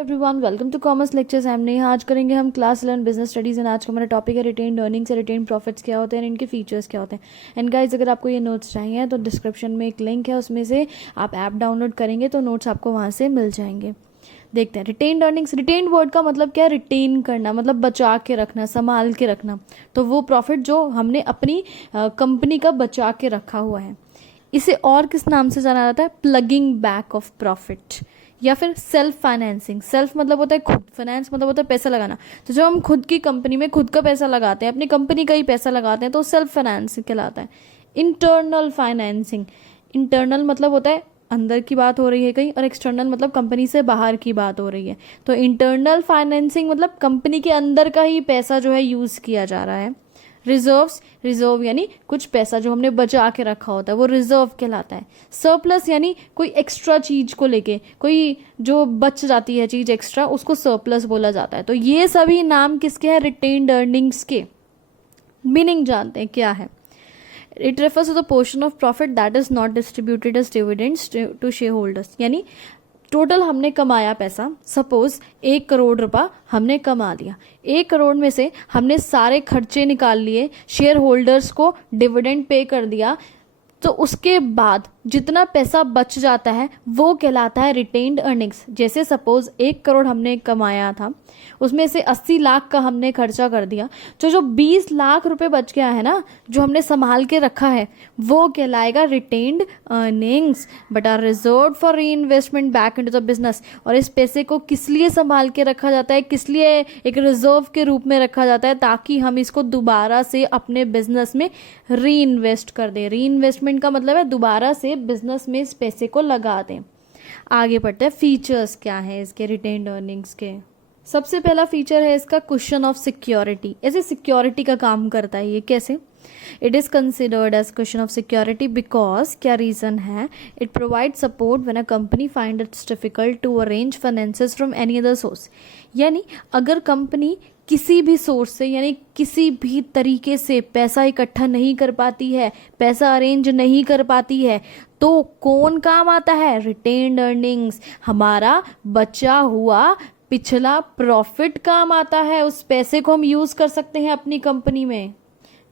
Everyone, welcome to commerce lectures. I am Neha. आज करेंगे हम क्लास 11 बिजनेस स्टडीज़ एंड आज का हमारा टॉपिक है रिटेन्ड अर्निंग्स। रिटेन्ड प्रॉफिट्स क्या होते हैं, इनके फीचर्स क्या होते हैं। एंड गाइस, अगर आपको ये नोट्स चाहिए तो डिस्क्रिप्शन में एक लिंक है, उसमें से आप ऐप डाउनलोड करेंगे तो नोट्स आपको वहाँ से मिल जाएंगे। देखते हैं रिटेन्ड अर्निंग्स। रिटेन्ड वर्ड का मतलब क्या है? रिटेन करना, मतलब बचा के रखना, संभाल के रखना। तो वो प्रॉफिट जो हमने अपनी कंपनी का बचा के रखा हुआ है, इसे और किस नाम से जाना जाता है? प्लगिंग बैक ऑफ प्रॉफिट या फिर सेल्फ फाइनेंसिंग। सेल्फ मतलब होता है खुद, फाइनेंस मतलब होता है पैसा लगाना। तो जब हम खुद की कंपनी में खुद का पैसा लगाते हैं, अपनी कंपनी का ही पैसा लगाते हैं, तो सेल्फ फाइनेंसिंग कहलाता है। इंटरनल फाइनेंसिंग, इंटरनल मतलब होता है अंदर की बात हो रही है कहीं, और एक्सटर्नल मतलब कंपनी से बाहर की बात हो रही है। तो इंटरनल फाइनेंसिंग मतलब कंपनी के अंदर का ही पैसा जो है यूज़ किया जा रहा है। रिजर्व्स, रिजर्व यानी कुछ पैसा जो हमने बचा के रखा होता है, वो रिजर्व कहलाता है। सरप्लस यानी कोई एक्स्ट्रा चीज को लेके, कोई जो बच जाती है चीज एक्स्ट्रा, उसको सरप्लस बोला जाता है। तो ये सभी नाम किसके हैं? रिटेन्ड अर्निंग्स के। मीनिंग जानते हैं क्या है। It refers to the portion of profit that is not distributed as dividends to share holders. यानी टोटल हमने कमाया पैसा, सपोज 1 करोड़ रुपया हमने कमा लिया। 1 करोड़ में से हमने सारे खर्चे निकाल लिए, शेयर होल्डर्स को डिविडेंड पे कर दिया, तो उसके बाद जितना पैसा बच जाता है वो कहलाता है रिटेन्ड अर्निंग्स। जैसे सपोज 1 करोड़ हमने कमाया था, उसमें से 80 लाख का हमने खर्चा कर दिया, तो जो 20 लाख रुपए बच गया है ना, जो हमने संभाल के रखा है, वो कहलाएगा retained earnings but are reserved for reinvestment back into the business. और इस पैसे को किस लिए संभाल के रखा जाता है, किस लिए एक रिजर्व के रूप में रखा जाता है? ताकि हम इसको दोबारा से अपने बिजनेस में री इन्वेस्ट कर दें। री इन्वेस्टमेंट का मतलब है दोबारा से बिजनेस में इस पैसे को लगा दें। आगे बढ़ते हैं, फीचर्स क्या है इसके रिटेन्ड अर्निंग्स के। सबसे पहला फीचर है इसका कुशन ऑफ सिक्योरिटी। ऐसे सिक्योरिटी का काम करता है ये। कैसे? It is considered as question of security because, क्या रीजन है? It provide support when a company find its difficult to arrange finances from any other source. यानी अगर कंपनी किसी भी सोर्स से, यानी किसी भी तरीके से पैसा इकट्ठा नहीं कर पाती है, पैसा अरेंज नहीं कर पाती है, तो कौन काम आता है? रिटेन्ड अर्निंग्स, हमारा बचा हुआ पिछला प्रॉफिट काम आता है। उस पैसे को हम यूज कर सकते हैं अपनी कंपनी में।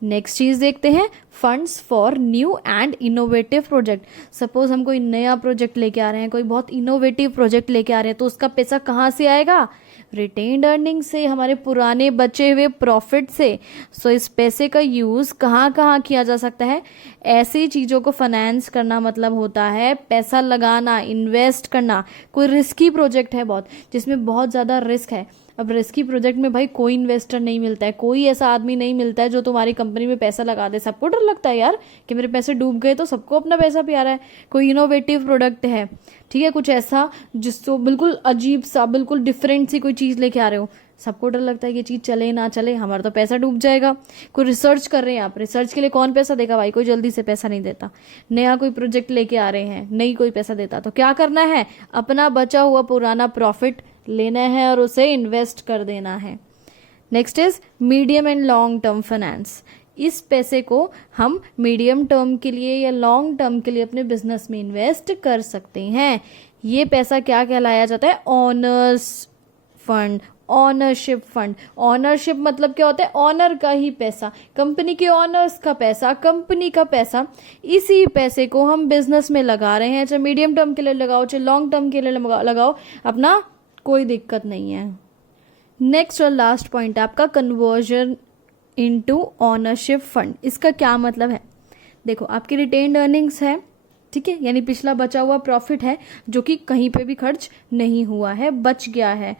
नेक्स्ट चीज देखते हैं, funds for new and innovative project. Suppose हम कोई नया प्रोजेक्ट लेके आ रहे हैं, कोई बहुत इनोवेटिव प्रोजेक्ट लेके आ रहे हैं, तो उसका पैसा कहाँ से आएगा? रिटेन्ड अर्निंग से, हमारे पुराने बचे हुए प्रॉफिट से। सो इस पैसे का यूज कहाँ कहाँ किया जा सकता है? ऐसी चीजों को फाइनेंस करना मतलब होता है पैसा लगाना, इन्वेस्ट करना। कोई रिस्की प्रोजेक्ट है बहुत, जिसमें बहुत ज्यादा रिस्क है। अब रिस्की प्रोजेक्ट में भाई कोई इन्वेस्टर नहीं मिलता है, कोई ऐसा आदमी नहीं मिलता है जो तुम्हारी कंपनी में पैसा लगा दे। सबको डर लगता है यार कि मेरे पैसे डूब गए, तो सबको अपना पैसा प्यारा है। कोई इनोवेटिव प्रोडक्ट है, ठीक है, कुछ ऐसा जिसको बिल्कुल अजीब सा, बिल्कुल डिफरेंट सी कोई चीज़ लेके आ रहे हो, सबको डर लगता है कि ये चीज़ चले ना चले, हमारा तो पैसा डूब जाएगा। कोई रिसर्च कर रहे हैं आप, रिसर्च के लिए कौन पैसा देगा भाई? कोई जल्दी से पैसा नहीं देता। नया कोई प्रोजेक्ट लेके आ रहे हैं, नहीं कोई पैसा देता, तो क्या करना है? अपना बचा हुआ पुराना प्रॉफिट लेना है और उसे इन्वेस्ट कर देना है। Next is medium and long term finance. इस पैसे को हम मीडियम टर्म के लिए या लॉन्ग टर्म के लिए अपने बिजनेस में इन्वेस्ट कर सकते हैं। ये पैसा क्या कहलाया जाता है? Honours fund, ownership fund. Ownership मतलब क्या होता है? ऑनर का ही पैसा, कंपनी के ऑनर्स का पैसा, कंपनी का पैसा। इसी पैसे को हम बिजनेस में लगा रहे हैं, चाहे मीडियम टर्म के लिए लगाओ, चाहे लॉन्ग टर्म के लिए लगाओ, अपना कोई दिक्कत नहीं है। नेक्स्ट और लास्ट पॉइंट आपका कन्वर्जन इनटू ऑनरशिप फंड। इसका क्या मतलब है? देखो, आपकी रिटेन्ड अर्निंग्स है, ठीक है, यानी पिछला बचा हुआ प्रॉफिट है जो कि कहीं पे भी खर्च नहीं हुआ है, बच गया है।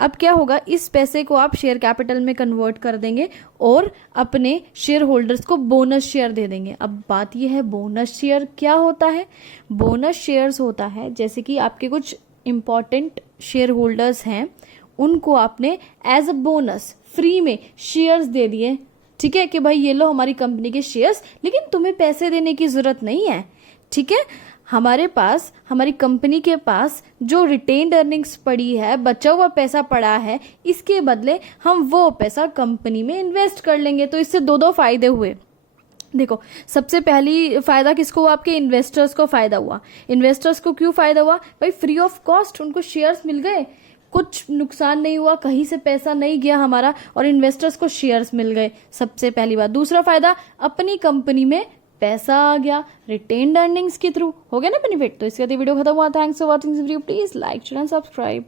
अब क्या होगा? इस पैसे को आप शेयर कैपिटल में कन्वर्ट कर देंगे और अपने शेयर होल्डर्स को बोनस शेयर दे देंगे। अब बात यह है, बोनस शेयर क्या होता है? बोनस शेयर्स होता है जैसे कि आपके कुछ इंपॉर्टेंट शेयर होल्डर्स हैं, उनको आपने एज अ बोनस फ्री में शेयर्स दे दिए, ठीक है, कि भाई ये लो हमारी कंपनी के शेयर्स, लेकिन तुम्हें पैसे देने की जरूरत नहीं है, ठीक है। हमारे पास, हमारी कंपनी के पास जो रिटेन्ड अर्निंग्स पड़ी है, बचा हुआ पैसा पड़ा है, इसके बदले हम वो पैसा कंपनी में इन्वेस्ट कर लेंगे। तो इससे दो फायदे हुए। देखो, सबसे पहली फायदा किसको हुआ? आपके इन्वेस्टर्स को फायदा हुआ। इन्वेस्टर्स को क्यों फायदा हुआ? भाई फ्री ऑफ कॉस्ट उनको शेयर्स मिल गए, कुछ नुकसान नहीं हुआ, कहीं से पैसा नहीं गया हमारा, और इन्वेस्टर्स को शेयर्स मिल गए, सबसे पहली बात। दूसरा फायदा, अपनी कंपनी में पैसा आ गया रिटेन्ड अर्निंग्स के थ्रू, हो गया ना बेनिफिट। तो इसके बाद वीडियो खत्म हुआ। Thanks for watching this video, please like share and subscribe.